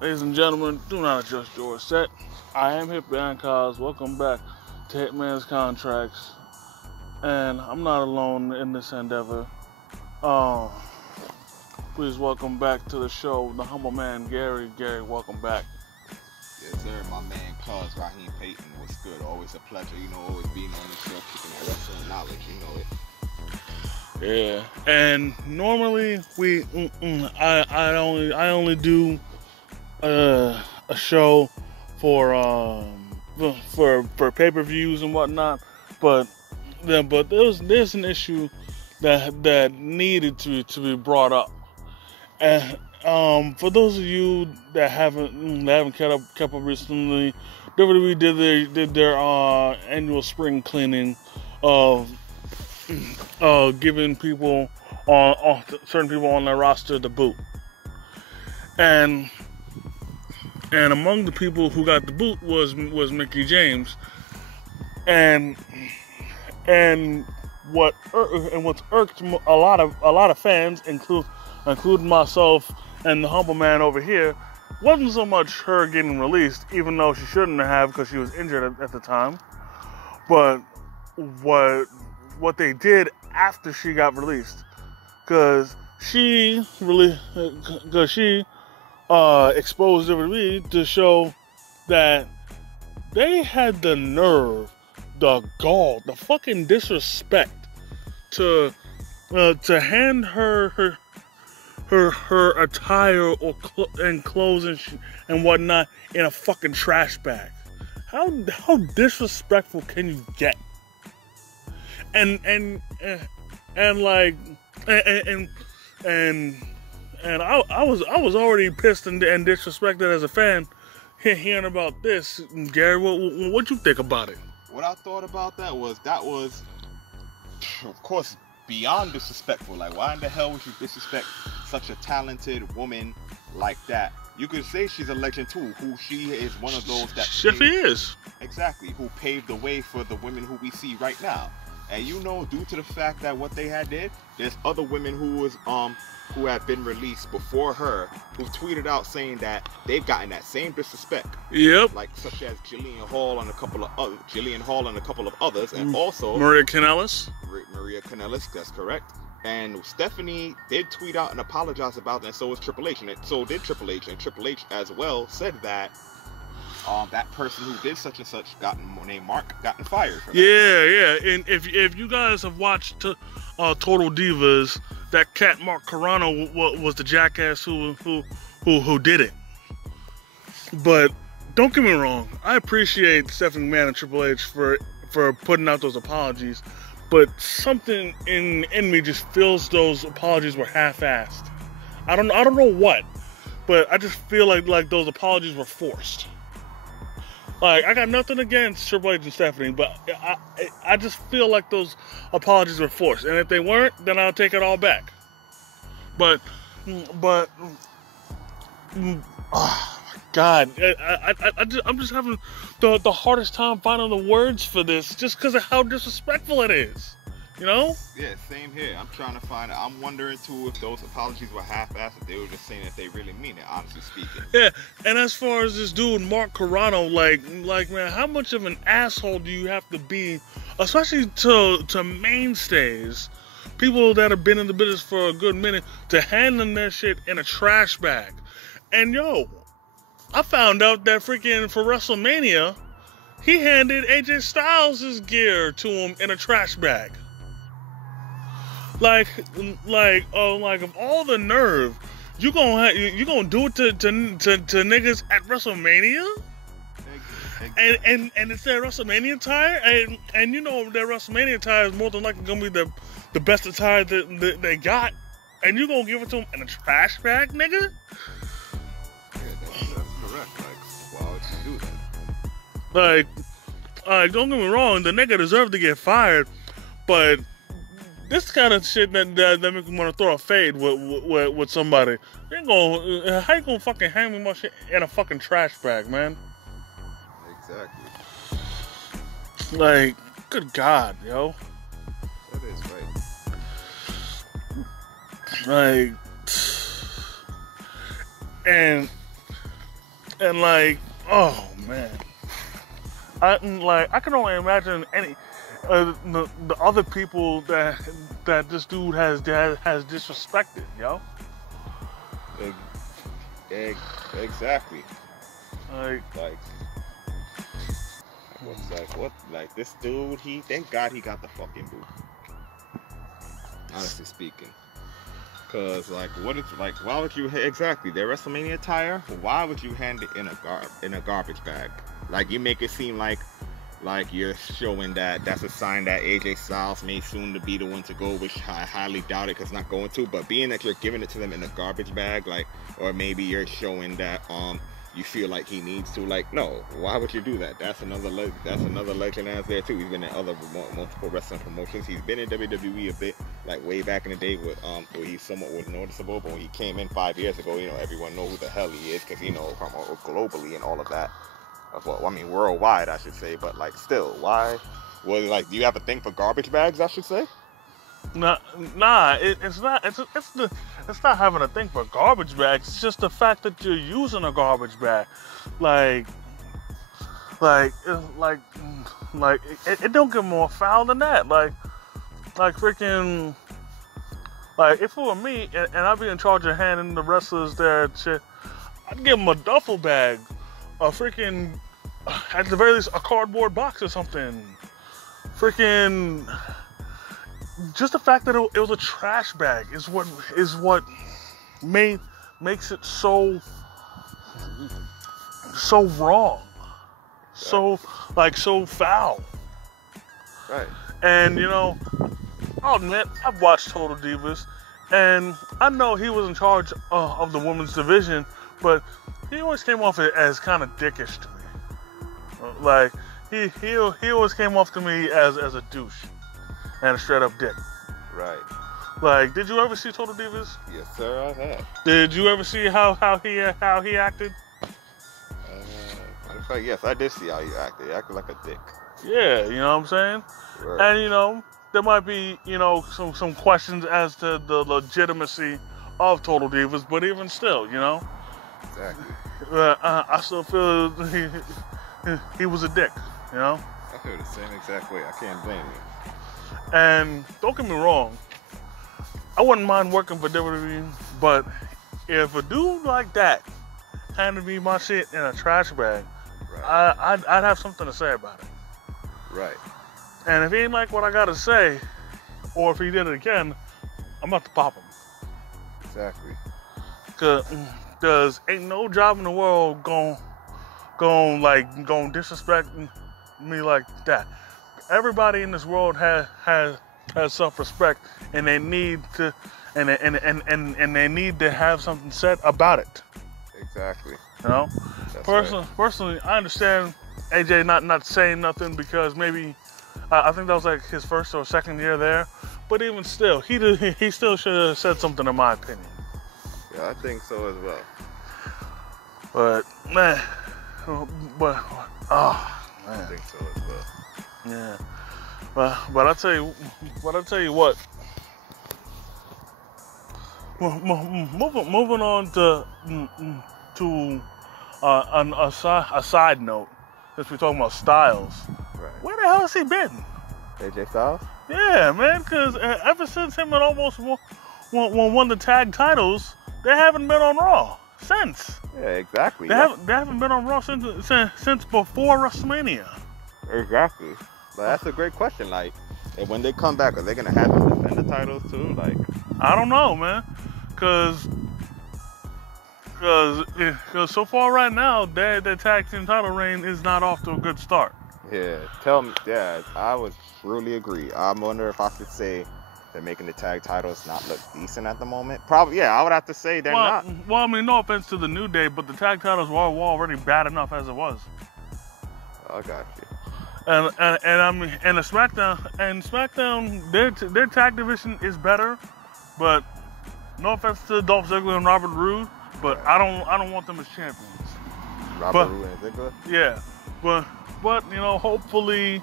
Ladies and gentlemen, do not adjust your set. I am Hitman Cause. Welcome back to Hitman's Contracts. And I'm not alone in this endeavor. Please welcome back to the show, the humble man, Gary. Gary, welcome back. Yes, sir. My man, Cuz Raheem Payton. What's good? Always a pleasure. Always being on the show, keeping that wrestling knowledge. It. Yeah. And normally I only do a show for pay-per-views and whatnot, but there's an issue that needed to be brought up. And for those of you that haven't kept up recently, WWE did their annual spring cleaning of giving people certain people on their roster the boot, and among the people who got the boot was Mickie James, and what's irked a lot of fans, including myself and the humble man over here, wasn't so much her getting released, even though she shouldn't have because she was injured at the time, but what they did after she got released, because she exposed WWE to show that they had the nerve, the gall, the fucking disrespect to hand her attire and clothes and whatnot in a fucking trash bag. How disrespectful can you get? And I was already pissed and disrespected as a fan hearing about this. Gary, what you think about it? What I thought about that was, of course, beyond disrespectful. Like, why in the hell would you disrespect such a talented woman like that? You could say she's a legend too, who she is one of those that... She is. Exactly, who paved the way for the women who we see right now. And due to the fact that what they had did, there's other women who have been released before her who tweeted out saying that they've gotten that same disrespect. Yep. Like such as Jillian Hall and a couple of others, and also Maria Kanellis. Maria Kanellis, that's correct. And Stephanie did tweet out and apologize about that, and so was Triple H, and so did Triple H, and Triple H as well said that that person who did such and such named Mark gotten fired from that. Yeah. And if you guys have watched Total Divas, that cat Mark Carrano was the jackass who did it. But don't get me wrong, I appreciate Stephanie McMahon and Triple H for putting out those apologies, but something in me just feels those apologies were half-assed. I don't know what, but I just feel like those apologies were forced. Like, I got nothing against Triple H and Stephanie, but I just feel like those apologies were forced. And if they weren't, then I'll take it all back. But oh my God, I'm just having the hardest time finding the words for this, just because of how disrespectful it is. You know? Yeah, same here. I'm trying to find it. I'm wondering too if those apologies were half-assed, if they were just saying that they really mean it, honestly speaking. Yeah, and as far as this dude, Mark Carrano, like man, how much of an asshole do you have to be, especially to mainstays, people that have been in the business for a good minute, to hand them their shit in a trash bag? And I found out that freaking for WrestleMania, he handed AJ Styles' gear to him in a trash bag. Like of all the nerve, you gonna do it to niggas at WrestleMania, and it's their WrestleMania attire, and their WrestleMania attire is more than likely gonna be the best attire that they got, and you gonna give it to them in a trash bag, nigga? Yeah, that's correct. Like, why would you do that? Like, don't get me wrong, the nigga deserved to get fired, but this kind of shit that make me want to throw a fade with somebody. How you gonna fucking hang me my shit in a fucking trash bag, man? Exactly. Like, good God, yo. That is right. Like, and And like, oh man, I can only imagine any the other people that this dude has disrespected, yo. Exactly. Like Like this dude, thank God he got the fucking boot. Honestly speaking. Cause like, what is like? Why would you exactly their WrestleMania attire? Why would you hand it in a garbage bag? Like, you make it seem like you're showing that that's a sign that AJ Styles may soon to be the one to go, which I highly doubt it, cause not going to. But being that you're giving it to them in a garbage bag, like, or maybe you're showing that you feel like he needs to, like, no, why would you do that? That's another legend as there too. He's been in other multiple wrestling promotions. He's been in WWE a bit, like way back in the day with where he somewhat was noticeable. But when he came in 5 years ago, you know, everyone knows who the hell he is, because, you know, from globally and all of that. Well, I mean, worldwide, I should say. But like, still, why? Well, like, do you have a thing for garbage bags, I should say? Nah, it's not. It's not having a thing for garbage bags. It's just the fact that you're using a garbage bag. Like it don't get more foul than that. Like freaking. Like, if it were me and I'd be in charge of handing the wrestlers their shit, I'd give them a duffel bag, a freaking, at the very least, a cardboard box or something. Freaking. Just the fact that it was a trash bag is what makes it so wrong, so foul. Right. And you know, I'll admit, I've watched Total Divas, and I know he was in charge of the women's division, but he always came off as kind of dickish to me. Like he always came off to me as a douche. And a straight up dick. Right. Like, did you ever see Total Divas? Yes, sir, I have. Did you ever see how he acted? Matter of fact, yes, I did see how he acted. He acted like a dick. Yeah, you know what I'm saying? Right. And you know, there might be, you know, some questions as to the legitimacy of Total Divas, but even still, you know. Exactly. I still feel he was a dick, you know. I feel the same exact way. I can't blame you. And don't get me wrong, I wouldn't mind working for WWE, but if a dude like that handed me my shit in a trash bag, right, I'd have something to say about it. Right. And if he ain't like what I gotta say, or if he did it again, I'm about to pop him. Exactly. Cause ain't no job in the world gon' disrespect me like that. Everybody in this world has self-respect, and they need to and they need to have something said about it. Exactly. You know? Right. Personally, I understand AJ not saying nothing, because maybe I think that was like his first or second year there. But even still, he still should have said something, in my opinion. Yeah, I think so as well. But man, oh man. I think so as well. Yeah, but I tell you what. Moving on to a side note, since we're talking about Styles. Right. Where the hell has he been? AJ Styles? Yeah, man, because ever since him and almost won the tag titles, they haven't been on Raw since. Yeah, exactly. They haven't been on Raw since before WrestleMania. Exactly. But that's a great question. Like, and when they come back, are they gonna have them defend the titles too? Like, I don't know, man. Cause so far right now, their tag team title reign is not off to a good start. Yeah, tell me. Yeah, I would really agree. I wonder if I should say they're making the tag titles not look decent at the moment. Probably, yeah. I would have to say they're not. Well, I mean, no offense to the New Day, but the tag titles were already bad enough as it was. I got you. And I mean, and SmackDown, their tag division is better, but no offense to Dolph Ziggler and Robert Roode, but I don't want them as champions. Robert Roode and Ziggler. Yeah, but you know, hopefully,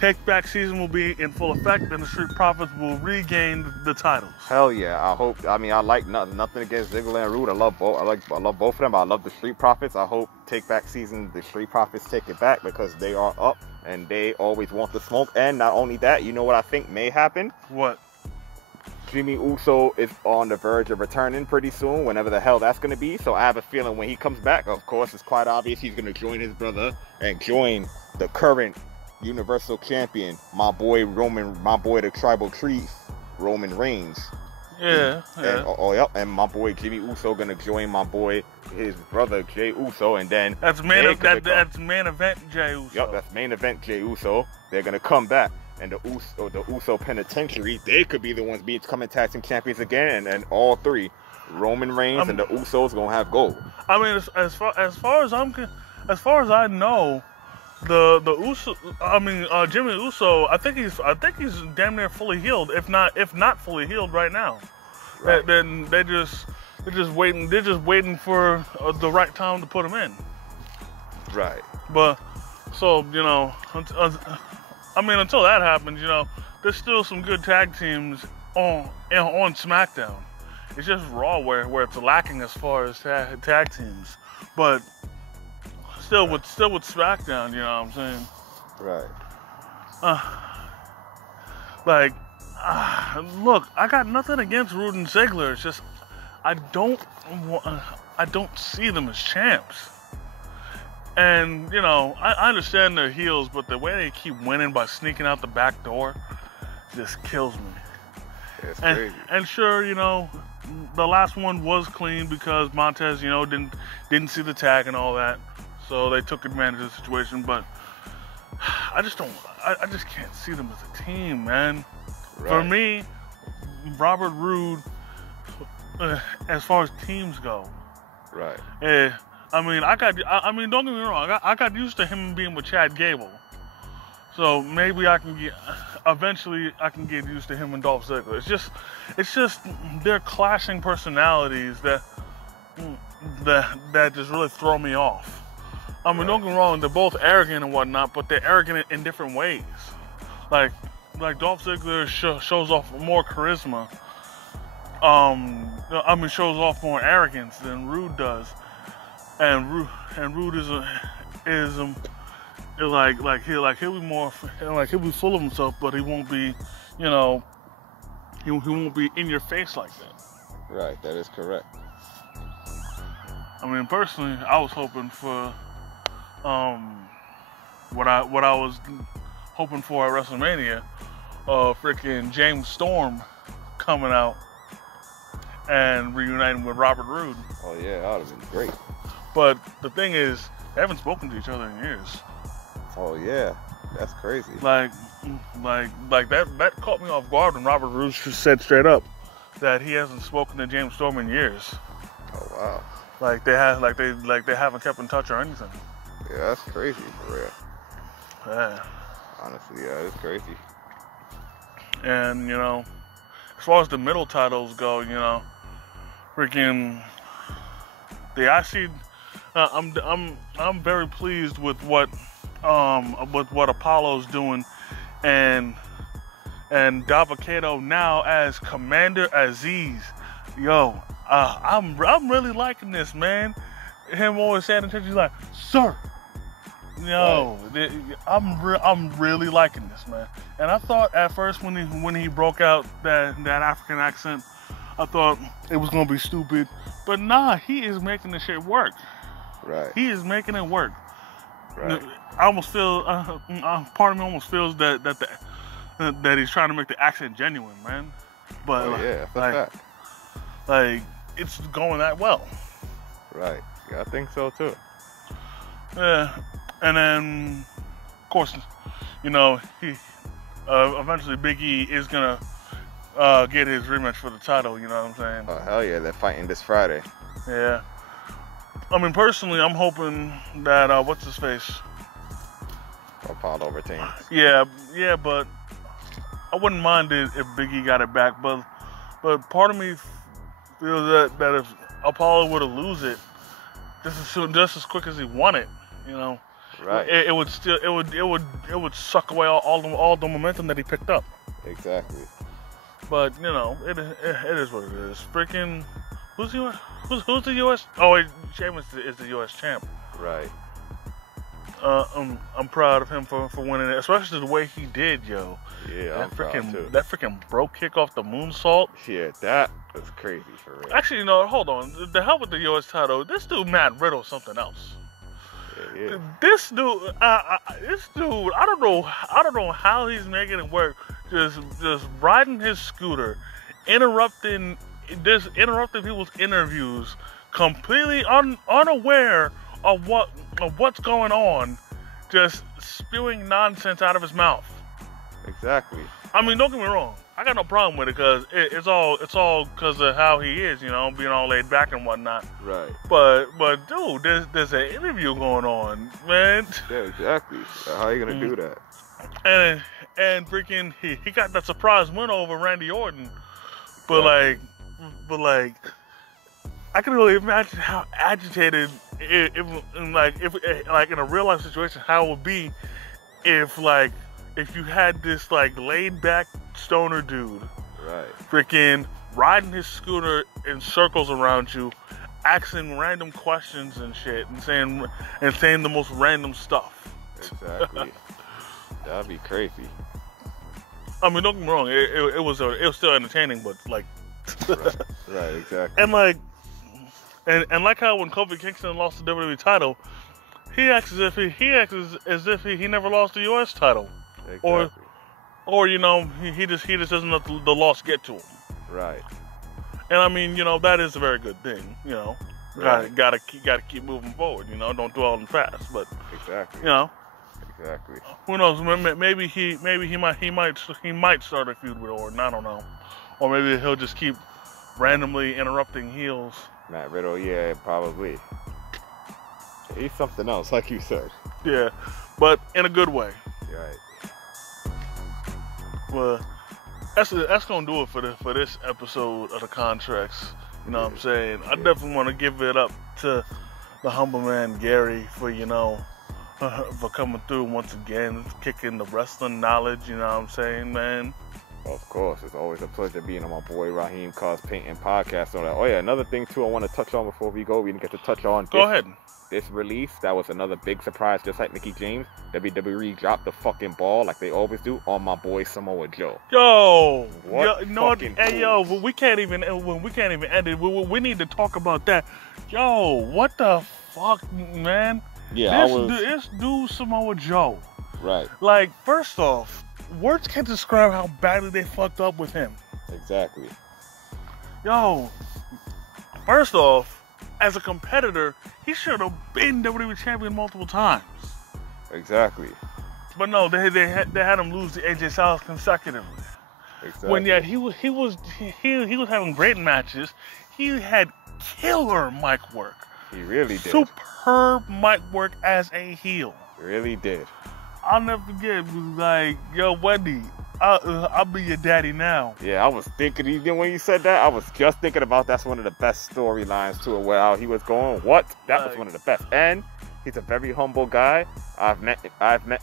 Take Back season will be in full effect, and the Street Profits will regain the titles. Hell yeah! I hope. I mean, I like nothing against Ziggler and Rude. I love both. I love both of them. I love the Street Profits. I hope Take Back season, the Street Profits take it back because they are up and they always want the smoke. And not only that, you know what I think may happen? What? Jimmy Uso is on the verge of returning pretty soon, whenever the hell that's going to be. So I have a feeling when he comes back, of course, it's quite obvious he's going to join his brother and join the current Universal Champion, my boy the Tribal Chief, Roman Reigns. Yeah, yeah. And my boy Jimmy Uso gonna join my boy, his brother Jey Uso, and then that's main event Jey Uso. Yup, that's main event Jey Uso. They're gonna come back, and the Uso Penitentiary, they could be the ones becoming tag team champions again, and all three, Roman Reigns and the Usos, gonna have gold. I mean, as far as I know, the Uso, Jimmy Uso, I think he's damn near fully healed, if not fully healed right now. Right. Then they're just waiting for the right time to put him in. Right. But so until that happens, there's still some good tag teams on SmackDown. It's just Raw where it's lacking as far as tag teams, but. Still with SmackDown, you know what I'm saying? Right. Look, I got nothing against Rude and Ziggler. It's just I don't see them as champs. And I understand they're heels, but the way they keep winning by sneaking out the back door just kills me. It's crazy. And sure, the last one was clean because Montez, didn't see the tag and all that. So they took advantage of the situation, but I just can't see them as a team, man. Right. For me, Robert Roode, as far as teams go, right? Don't get me wrong. I got used to him being with Chad Gable, so maybe eventually I can get used to him and Dolph Ziggler. It's just their clashing personalities that just really throw me off. Don't get me wrong, they're both arrogant and whatnot, but they're arrogant in different ways. Like Dolph Ziggler shows off more charisma. Shows off more arrogance than Rude does. And Rude he'll be full of himself, but he won't be, he won't be in your face like that. Right, that is correct. Personally, I was hoping for what I was hoping for at WrestleMania, freaking James Storm coming out and reuniting with Robert Roode. Oh yeah, that would have been great. But the thing is, they haven't spoken to each other in years. Oh yeah, that's crazy. Like that caught me off guard when Robert Roode said straight up that he hasn't spoken to James Storm in years. Oh wow. They haven't kept in touch or anything. Yeah, that's crazy for real. Yeah. Honestly, yeah, it's crazy. And as far as the middle titles go, freaking the IC. I'm very pleased with what Apollo's doing, and Dabba-Kato now as Commander Aziz. Yo, I'm really liking this, man. Him always saying he's like, sir. I'm really liking this, man. And I thought at first when he broke out that African accent, I thought it was gonna be stupid. But nah, he is making the shit work. Right. He is making it work. Right. I almost feel part of me almost feels that he's trying to make the accent genuine, man. But it's going that well. Right. Yeah, I think so too. Yeah. And then, of course, he eventually Big E is gonna get his rematch for the title. You know what I'm saying? Oh hell yeah, they're fighting this Friday. Yeah. Personally, I'm hoping that what's his face? Apollo retains. Yeah, but I wouldn't mind it if Big E got it back. But part of me feels that if Apollo were to lose it, just as quick as he won it, Right. It would still it would suck away all the momentum that he picked up. Exactly. But you know, it is what it is. Freaking who's the U.S. Oh, wait, Sheamus is the U.S. champ. Right. I'm proud of him for winning it, especially the way he did, yo. Yeah, I'm proud too. That freaking bro kick off the moonsault. Yeah, that was crazy for real. Actually, you know, hold on. The hell with the U.S. title. This dude, Matt Riddle, something else. Yeah. This dude, I don't know how he's making it work. Just riding his scooter, interrupting people's interviews, completely unaware of what's going on, just spewing nonsense out of his mouth. Exactly. I mean, don't get me wrong. I got no problem with it because it's all because of how he is, you know, being all laid back and whatnot. Right. But dude, there's an interview going on, man. Yeah, exactly. How are you gonna do that? And freaking he got that surprise win over Randy Orton, but like I can really imagine how agitated if in a real life situation how it would be if you had this laid back stoner dude, right, freaking riding his scooter in circles around you, asking random questions and shit, and saying the most random stuff. Exactly. That'd be crazy. I mean, don't get me wrong. It was still entertaining, but right, exactly. And like how when Kofi Kingston lost the WWE title, he acts as if he never lost the US title. Exactly. Or you know, he just doesn't let the loss get to him. Right. And I mean, you know, that is a very good thing. You know, right. gotta keep moving forward. You know, don't dwell on the past. But exactly. You know. Exactly. Who knows? Maybe he might start a feud with Orton. I don't know. Or maybe he'll just keep randomly interrupting heels. Matt Riddle, yeah, probably. He's something else, like you said. Yeah, but in a good way. Right. Well, that's gonna do it for this episode of the Contracts. You know what I'm saying? I definitely want to give it up to the humble man Gary for for coming through once again, kicking the wrestling knowledge. You know what I'm saying, man? Of course, it's always a pleasure being on my boy Raheem Cause Painting podcast. Oh yeah, another thing too I want to touch on before we go. We didn't get to touch on. Go ahead. This release, that was another big surprise, just like Mickey James. WWE dropped the fucking ball like they always do on my boy Samoa Joe. Yo, Yo, we can't even end it. We need to talk about that. Yo, what the fuck, man? Yeah, this dude Samoa Joe. Right. Like, first off, words can't describe how badly they fucked up with him. Exactly. Yo, first off, as a competitor, he should have been WWE champion multiple times. Exactly. But no, they had him lose to AJ Styles consecutively. Exactly. When yet he was having great matches. He had killer mic work. He really did. Superb mic work as a heel. Really did. I'll never forget. It was like, yo, Wendy, I'll be your daddy now. Yeah, I was thinking, even when you said that, I was just thinking about that's one of the best storylines to it, where how he was going. What? That was one of the best. And he's a very humble guy. I've met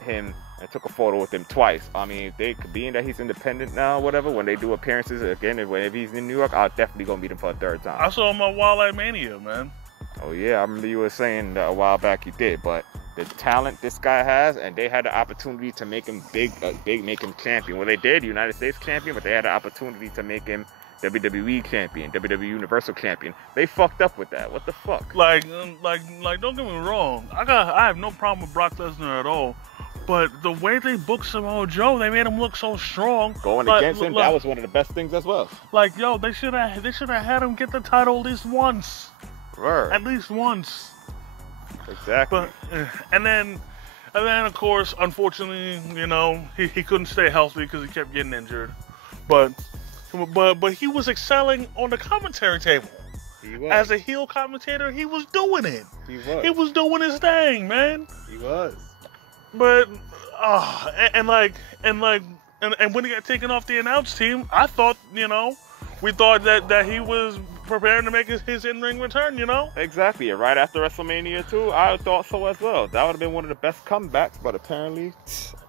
him and took a photo with him twice. I mean, being that he's independent now, whatever, when they do appearances again, if he's in New York, I'll definitely go meet him for a third time. I saw him at Wildlife Mania, man. Oh yeah, I remember you were saying that a while back you did, but the talent this guy has, and they had the opportunity to make him make him champion. Well, they did, United States champion, but they had the opportunity to make him WWE champion, WWE Universal champion. They fucked up with that. What the fuck? Like, don't get me wrong. I have no problem with Brock Lesnar at all. But the way they booked Samoa Joe, they made him look so strong. Going against him, that was one of the best things as well. Like, yo, they should have had him get the title at least once. Right. At least once. Exactly. But and then of course, unfortunately, you know, he couldn't stay healthy because he kept getting injured. But he was excelling on the commentary table. He was. As a heel commentator, he was doing it. He was. He was doing his thing, man. He was. But and when he got taken off the announce team, I thought, you know, we thought that he was preparing to make his in-ring return, you know? Exactly. Right after WrestleMania 2, I thought so as well. That would have been one of the best comebacks, but apparently...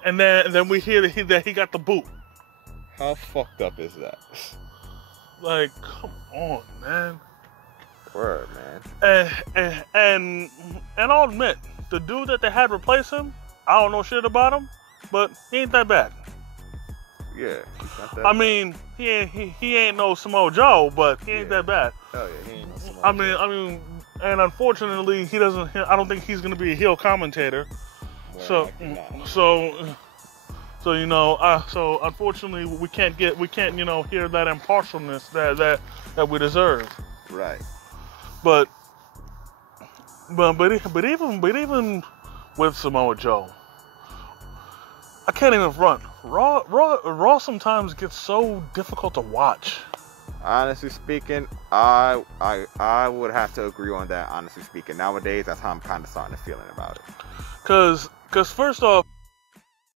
And then we hear that he got the boot. How fucked up is that? Like, come on, man. Word, man. And I'll admit, the dude that they had replace him, I don't know shit about him, but he ain't that bad. Yeah, he's not that I mean, he ain't no Samoa Joe, but he ain't that bad. Hell yeah, he ain't no Samoa Joe. I mean, and unfortunately, he doesn't. I don't think he's gonna be a heel commentator. So you know, so unfortunately, we can't hear that impartialness that we deserve. Right. But even with Samoa Joe, I can't even front. Raw sometimes gets so difficult to watch. Honestly speaking, I would have to agree on that. Honestly speaking, nowadays that's how I'm kind of starting to feeling about it. Cause first off,